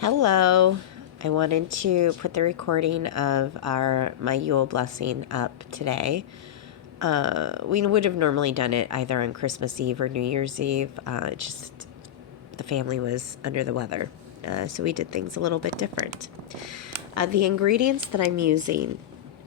Hello. I wanted to put the recording of my Yule blessing up today. We would have normally done it either on Christmas Eve or New Year's Eve. Just the family was under the weather, so we did things a little bit different. The ingredients that I'm using: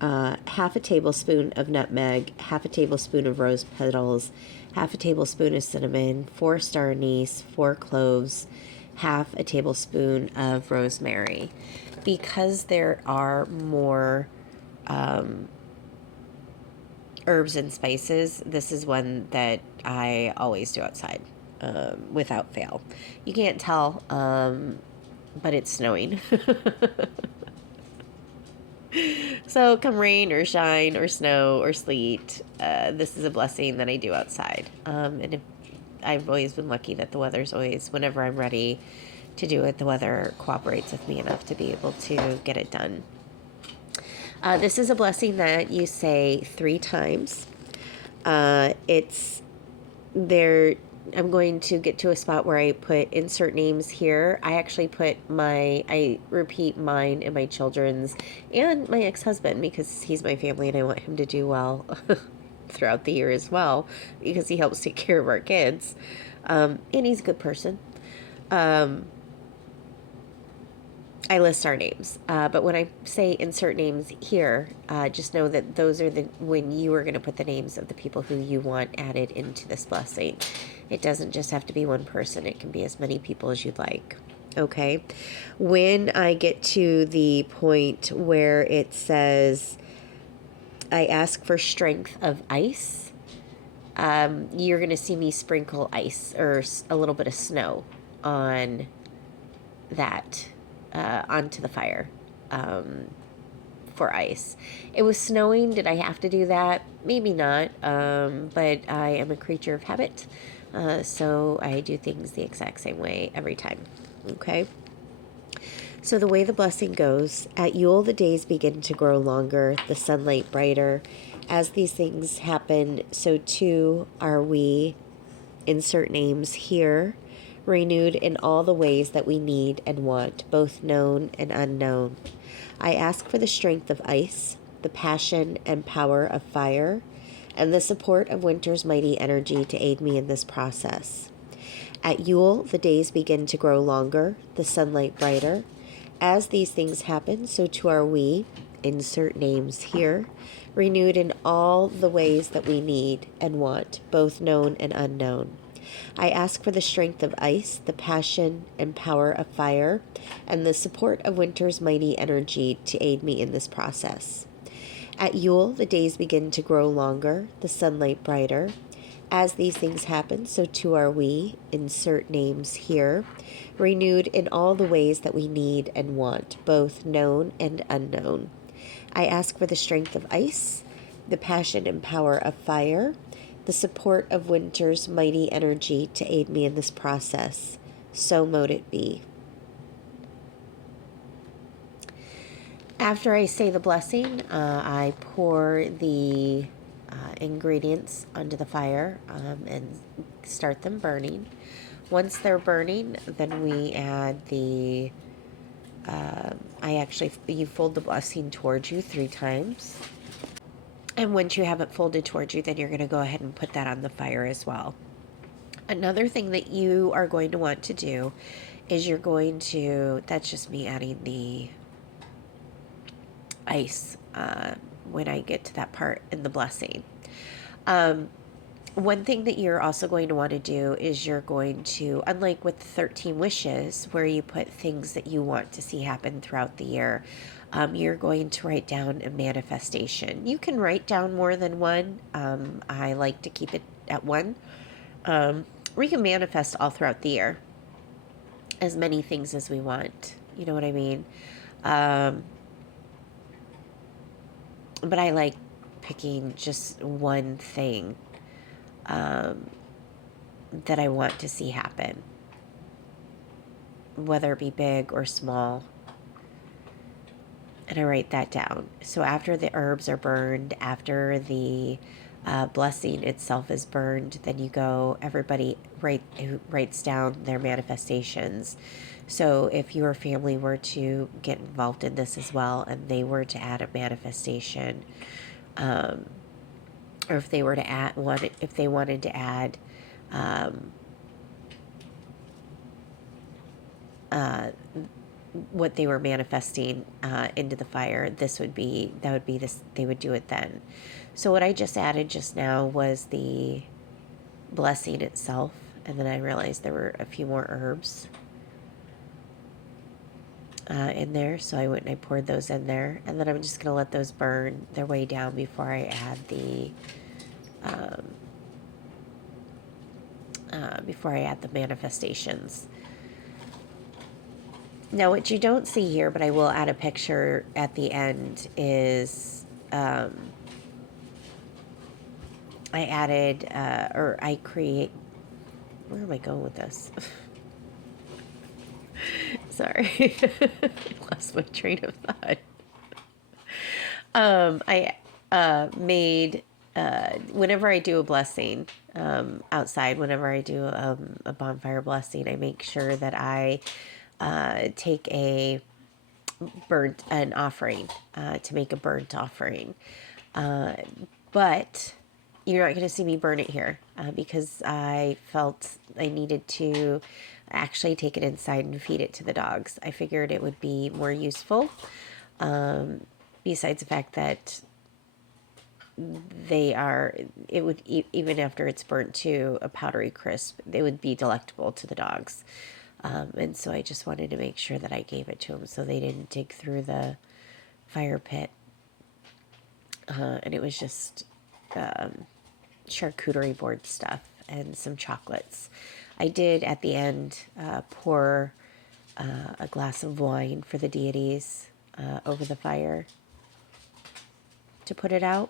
half a tablespoon of nutmeg, half a tablespoon of rose petals, half a tablespoon of cinnamon, 4 star anise, 4 cloves, half a tablespoon of rosemary. Because there are more herbs and spices, this is one that I always do outside without fail. You can't tell, but it's snowing. So come rain or shine or snow or sleet, this is a blessing that I do outside. And if, I've always been lucky that the weather's always, whenever I'm ready to do it, the weather cooperates with me enough to be able to get it done. This is a blessing that you say 3 times. It's there. I'm going to get to a spot where I put insert names here. I repeat mine and my children's and my ex-husband because he's my family and I want him to do well throughout the year as well because he helps take care of our kids. And he's a good person. I list our names, but when I say insert names here, just know that those are when you are going to put the names of the people who you want added into this blessing. It doesn't just have to be one person. It can be as many people as you'd like. Okay. When I get to the point where it says, I ask for strength of ice, you're going to see me sprinkle ice or a little bit of snow on that, onto the fire for ice. It was snowing. Did I have to do that? Maybe not, but I am a creature of habit, so I do things the exact same way every time. Okay? So the way the blessing goes, at Yule the days begin to grow longer, the sunlight brighter. As these things happen, so too are we, insert names here, renewed in all the ways that we need and want, both known and unknown. I ask for the strength of ice, the passion and power of fire, and the support of winter's mighty energy to aid me in this process. At Yule, the days begin to grow longer, the sunlight brighter. As these things happen, so too are we, insert names here, renewed in all the ways that we need and want, both known and unknown. I ask for the strength of ice, the passion and power of fire, and the support of winter's mighty energy to aid me in this process. At Yule, the days begin to grow longer, the sunlight brighter. As these things happen, so too are we, insert names here, renewed in all the ways that we need and want, both known and unknown. I ask for the strength of ice, the passion and power of fire, the support of winter's mighty energy to aid me in this process. So mote it be. After I say the blessing, I pour the ingredients onto the fire and start them burning. Once they're burning, then we add the, you fold the blessing towards you 3 times. And once you have it folded towards you, then you're going to go ahead and put that on the fire as well. Another thing that you are going to want to do is that's just me adding the ice when I get to that part in the blessing. One thing that you're also going to want to do is you're going to, unlike with 13 wishes, where you put things that you want to see happen throughout the year, you're going to write down a manifestation. You can write down more than one. I like to keep it at one. We can manifest all throughout the year as many things as we want. You know what I mean? But I like picking just one thing that I want to see happen, whether it be big or small. And I write that down. So after the herbs are burned, after the blessing itself is burned, then everybody who writes down their manifestations. So if your family were to get involved in this as well, and they were to add a manifestation, or if they were to add one, if they wanted to add what they were manifesting into the fire, that would be this. They would do it then. So what I just added just now was the blessing itself, and then I realized there were a few more herbs in there, so I went and I poured those in there, and then I'm just gonna let those burn their way down before I add the manifestations. Now, what you don't see here, but I will add a picture at the end, is I added, or I create, where am I going with this? Sorry, lost my train of thought. I made, whenever I do a blessing outside, whenever I do a bonfire blessing, I make sure that I take an offering, to make a burnt offering. But you're not going to see me burn it here, because I felt I needed to actually take it inside and feed it to the dogs. I figured it would be more useful, besides the fact that it would, even after it's burnt to a powdery crisp, it would be delectable to the dogs. And so I just wanted to make sure that I gave it to them so they didn't dig through the fire pit. And it was just charcuterie board stuff and some chocolates. I did at the end pour a glass of wine for the deities over the fire to put it out.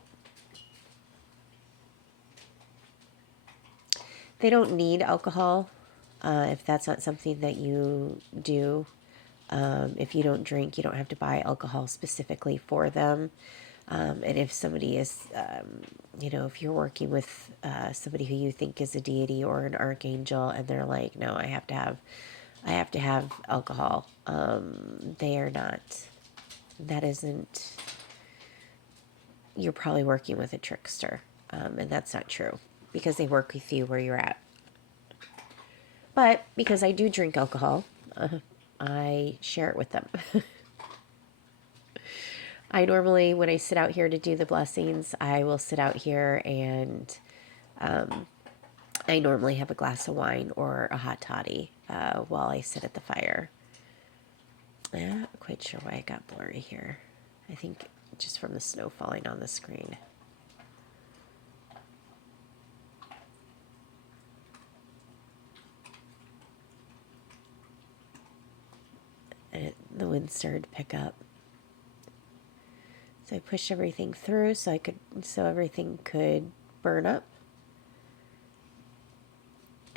They don't need alcohol if that's not something that you do. If you don't drink, you don't have to buy alcohol specifically for them. And if somebody is, if you're working with somebody who you think is a deity or an archangel, and they're like, no, I have to have alcohol. They are not. That isn't. You're probably working with a trickster, and that's not true, because they work with you where you're at. But because I do drink alcohol, I share it with them. I normally, when I sit out here to do the blessings, I will sit out here and I normally have a glass of wine or a hot toddy while I sit at the fire. I'm not quite sure why it got blurry here. I think just from the snow falling on the screen. And the wind started to pick up. So I pushed everything through so everything could burn up.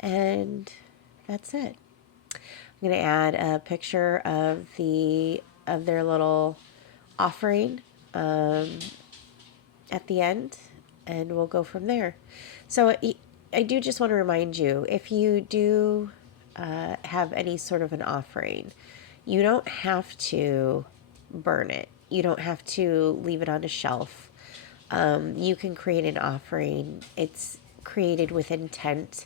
And that's it. I'm going to add a picture of their little offering at the end, and we'll go from there. So I do just want to remind you, if you do have any sort of an offering, you don't have to burn it. You don't have to leave it on a shelf. You can create an offering. It's created with intent.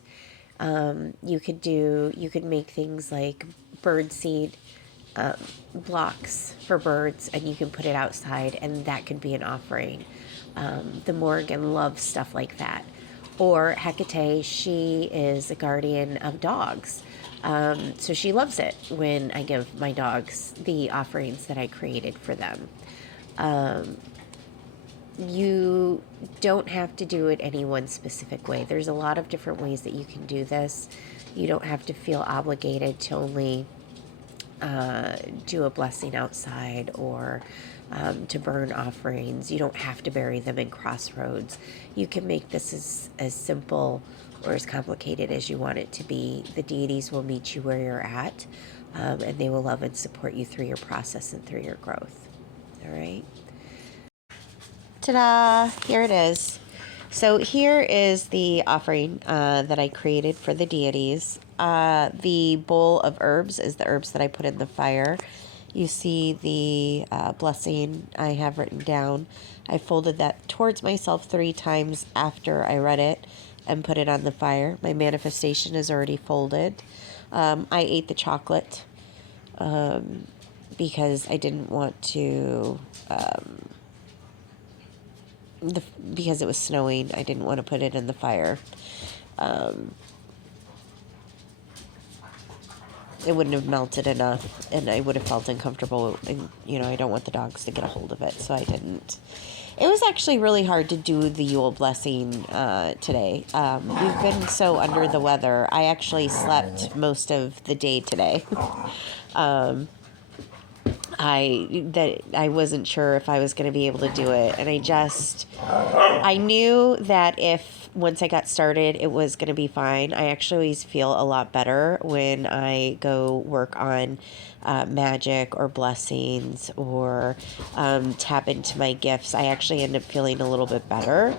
You could make things like bird seed blocks for birds, and you can put it outside, and that could be an offering. The Morgan loves stuff like that. Or Hecate, she is a guardian of dogs. So she loves it when I give my dogs the offerings that I created for them. You don't have to do it any one specific way. There's a lot of different ways that you can do this. You don't have to feel obligated to only do a blessing outside or to burn offerings. You don't have to bury them in crossroads. You can make this as simple or as complicated as you want it to be. The deities will meet you where you're at, and they will love and support you through your process and through your growth. All right. Ta-da! Here it is. So here is the offering that I created for the deities. The bowl of herbs is the herbs that I put in the fire. You see the blessing I have written down. I folded that towards myself 3 times after I read it and put it on the fire. My manifestation is already folded. I ate the chocolate because I didn't want to, because it was snowing, I didn't want to put it in the fire. It wouldn't have melted enough and I would have felt uncomfortable, and I don't want the dogs to get a hold of it, so I didn't. It was actually really hard to do the Yule Blessing today. We've been so under the weather. I actually slept most of the day today. I wasn't sure if I was going to be able to do it, and I knew that if once I got started it was going to be fine. I actually always feel a lot better when I go work on magic or blessings or tap into my gifts. I actually end up feeling a little bit better,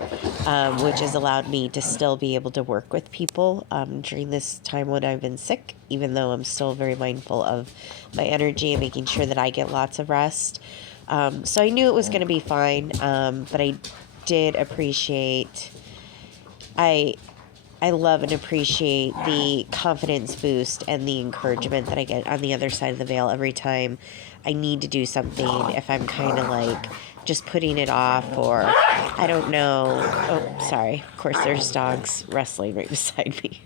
which has allowed me to still be able to work with people during this time when I've been sick, even though I'm still very mindful of my energy and making sure that I get lots of rest. So I knew it was going to be fine, but I did appreciate, I love and appreciate the confidence boost and the encouragement that I get on the other side of the veil every time I need to do something. If I'm kind of like just putting it off, or I don't know. Oh, sorry. Of course, there's dogs wrestling right beside me.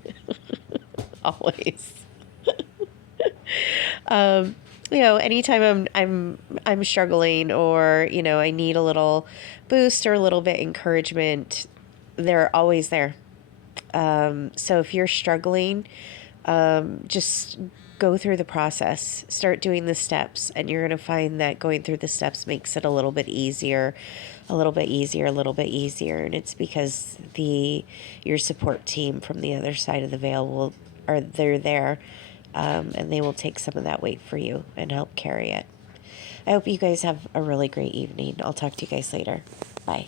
Always. Anytime I'm struggling, or I need a little boost or a little bit encouragement, they're always there. So if you're struggling, just go through the process. Start doing the steps, and you're going to find that going through the steps makes it a little bit easier, a little bit easier, a little bit easier. And it's because your support team from the other side of the veil they're there, and they will take some of that weight for you and help carry it. I hope you guys have a really great evening. I'll talk to you guys later. Bye.